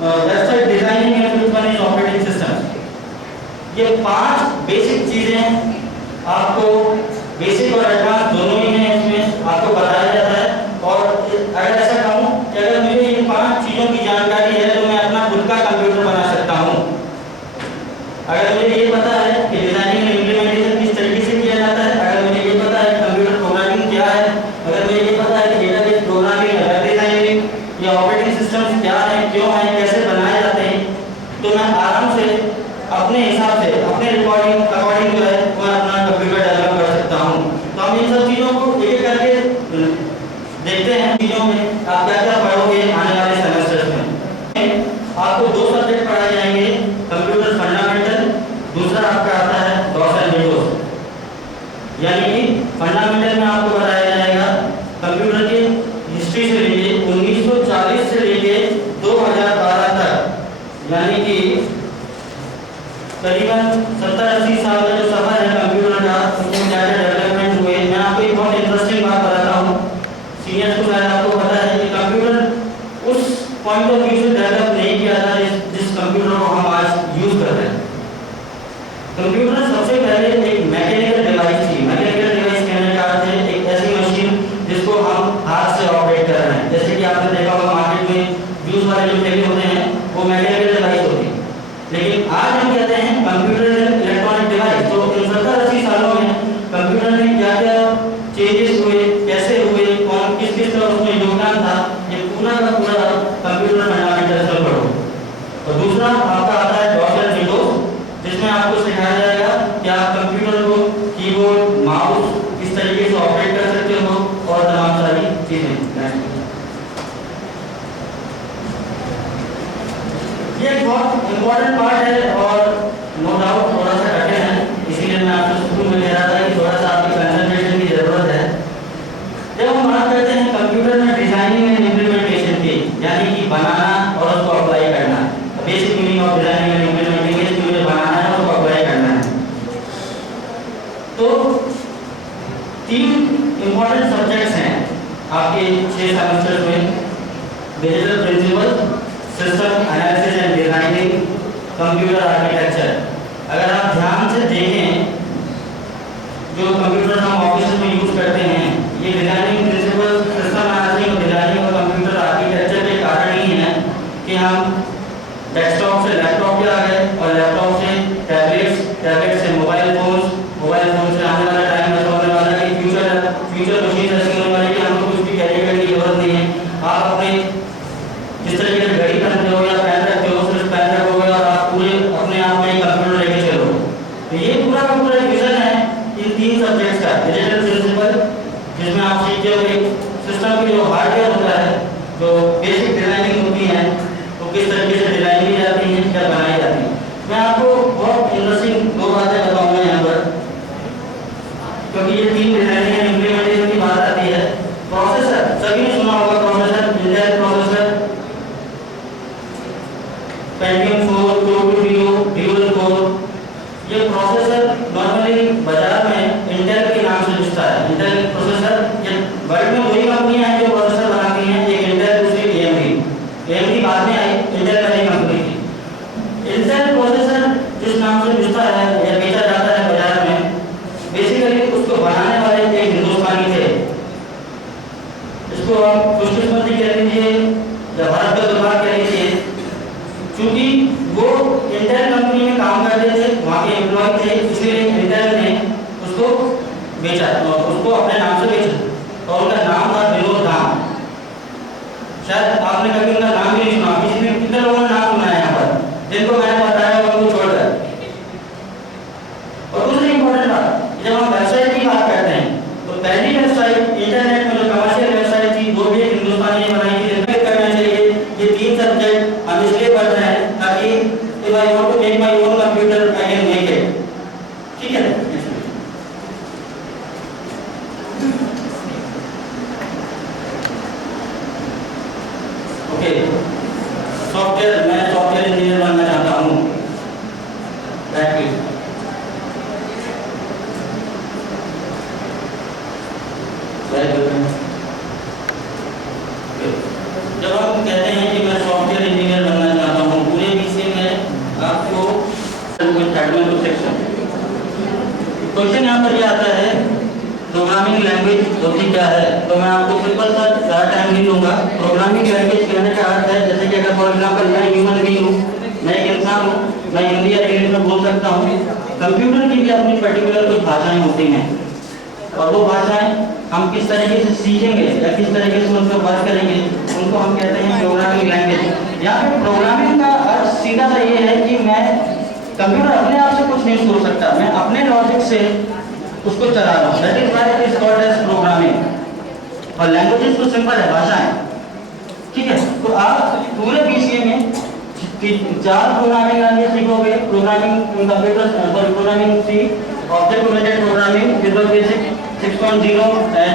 Website designing and fifth one is operating system. ये 5 basic चीजें आपको बेसिक और एडवांस दोनों ही हैं, इसमें आपको बताया जाता है। और अगर ऐसा कहूँ कि अगर मुझे इन 5 चीजों की जानकारी है तो मैं अपना खुद का कंप्यूटर बना सकता हूँ। अगर मुझे ये पता है कि डिजाइनिंग एंड इम्प्लीमेंटेशन किस तरीके से किया जाता है, अगर मुझे ये पता है कंप्यूटर प्रोग्रामिंग क्या है, अगर मुझे ये पता है कि डेटाबेस प्रोग्रामिंग, वेब डिजाइनिंग या ऑपरेटिंग सिस्टम्स क्या है, क्यों है, कैसे बनाए जाते हैं, तो मैं आराम से अपने हिसाब से अपने रिकॉर्डिंग अकॉर्डिंग जो है मैं अपना कंप्यूटर डेवलप कर सकता हूँ। तो हम इन सब चीज़ों को एक एक करके देखते हैं। चीज़ों में आप क्या क्या पढ़ोगे आने वाले सेमेस्टर्स में। आपको 2 सब्जेक्ट पढ़ाए जाएंगे, कंप्यूटर फंडामेंटल, दूसरा आपका आता है डॉस एंड विंडोज। यानी कि फंडामेंटल में आपको बताया जाएगा कंप्यूटर की हिस्ट्री से लेके 1940 से लेके 2012 तक, यानी कि करीबन 70-80 साल का जो सफर है कंप्यूटर का, उसमें क्या क्या डेवलपमेंट हुए। मैं आपको एक बहुत इंटरेस्टिंग बात बताता हूँ, सीनियर्स को शायद आपको पता है कि कंप्यूटर उस पॉइंट ऑफ व्यू से डेवलप नहीं किया था जिस कंप्यूटर को हम आज यूज कर रहे हैं। कंप्यूटर सबसे पहले एक मैकेनिकल डिवाइस थी। मैकेनिकल डिवाइस कहने का अर्थ है एक ऐसी मशीन जिसको हम हाथ से ऑपरेट कर रहे हैं। जैसे कि आपने देखा होगा मार्केट में यूज वाले जो ठेले होते हैं वो मैकेनिकल डिवाइस होती है, लेकिन आज हम कहते हैं कंप्यूटर इलेक्ट्रॉनिक डिवाइस। तो इन 70-80 सालों में कंप्यूटर में क्या क्या चेंजेस हुए, कैसे हुए, कौन किस किस तरह उसमें योगदान था, ये पूरा का पूरा कंप्यूटर फंडामेंटल्स में पढ़ो। और दूसरा आपका आता है डॉस एंड विंडोज, जिसमें आपको सिखाया जाएगा कि आप कंप्यूटर को कीबोर्ड, माउस किस तरीके से ऑपरेट कर सकते हो और तमाम सारी चीजें। ये एक बहुत इम्पोर्टेंट पार्ट है और नो डाउट थोड़ा सा कठिन है, इसीलिए मैं आपसे शुरू में कह रहा था कि थोड़ा सा आपकी कंसंट्रेशन की जरूरत है। जब हम बात करते हैं कंप्यूटर में डिजाइनिंग एंड इम्प्लीमेंटेशन की, यानी कि बनाना और उसको अप्लाई करना, basic meaning of designing and implementation की मुझे बनाना है और उसको अप्लाई करना है, तो 3 इम्पोर्टेंट सब्जेक्ट्स हैं आपके 6 सेमेस्टर्स में। Digital principal, system analysis and designing, computer architecture. अगर आप ध्यान से देखें जो कंप्यूटर हम ऑफिस में यूज करते हैं, ये डिजाइनिंग प्रिंसिपल, सिस्टम एनालिसिस और डिजाइनिंग और कंप्यूटर आर्किटेक्चर के कारण ही है कि हम डेस्कटॉप से लैपटॉप पे आ गए और लैपटॉप से टैबलेट्स, टैबलेट से मोबाइल फोन, मोबाइल फोन से आने वाला टाइम ऐसा होने वाला है कि फ्यूचर मशीन ऐसी होने वाली है कि हमको कुछ भी कैरी करने की जरूरत नहीं है। आप अपने जिस तरीके से घड़ी पहनते हो या पहन रखते हो सिर्फ पहन रखोगे और आप पूरे अपने आप में कंप्यूटर लेके चलो। तो ये पूरा का पूरा विजन है इन 3 सब्जेक्ट्स का। डिजिटल प्रिंसिपल, जिसमें आप सीखते हो एक सिस्टम की जो हार्डवेयर होता है, जो बेसिक डिजाइनिंग होती है, तो किस तरीके से डिजाइन की जाती है, क्या बनाई जाती है। मैं आपको बहुत इंटरेस्टिंग 2 बातें बताऊंगा यहाँ पर, क्योंकि ये 3 डिजाइनिंग एंड इम्प्लीमेंटेशन की बात आती है। प्रोसेसर, सभी ने सुना होगा processor, Intel processor, Pentium 4, dual core. ये प्रोसेसर नॉर्मली बाजार में इंटेल के नाम से बिकता है। इंटेल प्रोसेसर, ये वर्ल्ड में वही कंपनियां हैं जो प्रोसेसर बनाती हैं, एक इंटेल, दूसरी एएमडी बाद में आई, इंटेल पहली कंपनी थी। इंटेल प्रोसेसर जिस नाम से बिकता है या बेचा जाता है बाजार में, बेसिकली उसको बनाने वाले एक हिंदुस्तानी थे। इसको आप खुशकिस्मती कह लीजिए या भारत का दुर्भाग्य कह लीजिए, क्योंकि वो इंटेल कंपनी में काम करते थे, वहाँ के एम्प्लॉय थे, इसलिए इंटेल ने उसको बेचा, उसको अपने नाम से बेचा और उनका नाम था विनोद धाम। शायद आपने कभी उनका नाम भी नहीं सुना, किसी ने कितने लोगों ने नाम सुना है यहाँ पर, जिनको मैंने बताया उनको छोड़कर। और दूसरी इंपॉर्टेंट बात, जब हम वेबसाइट की बात करते हैं तो पहली वेबसाइट इंटरनेट में जो कमर्शियल वेबसाइट थी वो भी एक हिंदुस्तानी ने बनाई थी। करना चाहिए ये 3 सब्जेक्ट हम इसलिए पढ़ रहे हैं ताकि if I want to make my own computer I can make it। ठीक है, ओके। सॉफ्टवेयर, मैं सॉफ्टवेयर इंजीनियर बनना चाहता हूँ, जब हम कहते हैं कि मैं सॉफ्टवेयर इंजीनियर बनना चाहता हूँ प्रोग्रामिंग लैंग्वेज होती क्या है, तो मैं आपको सिंपल सा ज़्यादा टाइम नहीं लूँगा। प्रोग्रामिंग लैंग्वेज कहने का अर्थ है, जैसे कि अगर फॉर एग्जांपल मैं ह्यूमन बीइंग हूँ, मैं एक इंसान हूँ, मैं हिंदी या इंग्लिश में बोल सकता हूँ। कंप्यूटर की भी अपनी पर्टिकुलर कुछ भाषाएं होती हैं, और वो भाषाएं हम किस तरीके से सीखेंगे या किस तरीके से उन पर वर्क करेंगे, उनको हम कहते हैं प्रोग्रामिंग लैंग्वेज। यहाँ पे प्रोग्रामिंग का अर्थ सीधा सा ये है कि मैं कंप्यूटर अपने आप से कुछ नहीं सोच सकता, मैं अपने लॉजिक से उसको चला रहा हूँ। That is why it is called as programming. और लैंग्वेजेस तो सिंपल है, भाषाएं, ठीक है। तो आप पूरे बीसीए में 4 प्रोग्रामिंग लैंग्वेज सीखोगे, programming computer, programming C, object oriented programming, visual basic 6.0 and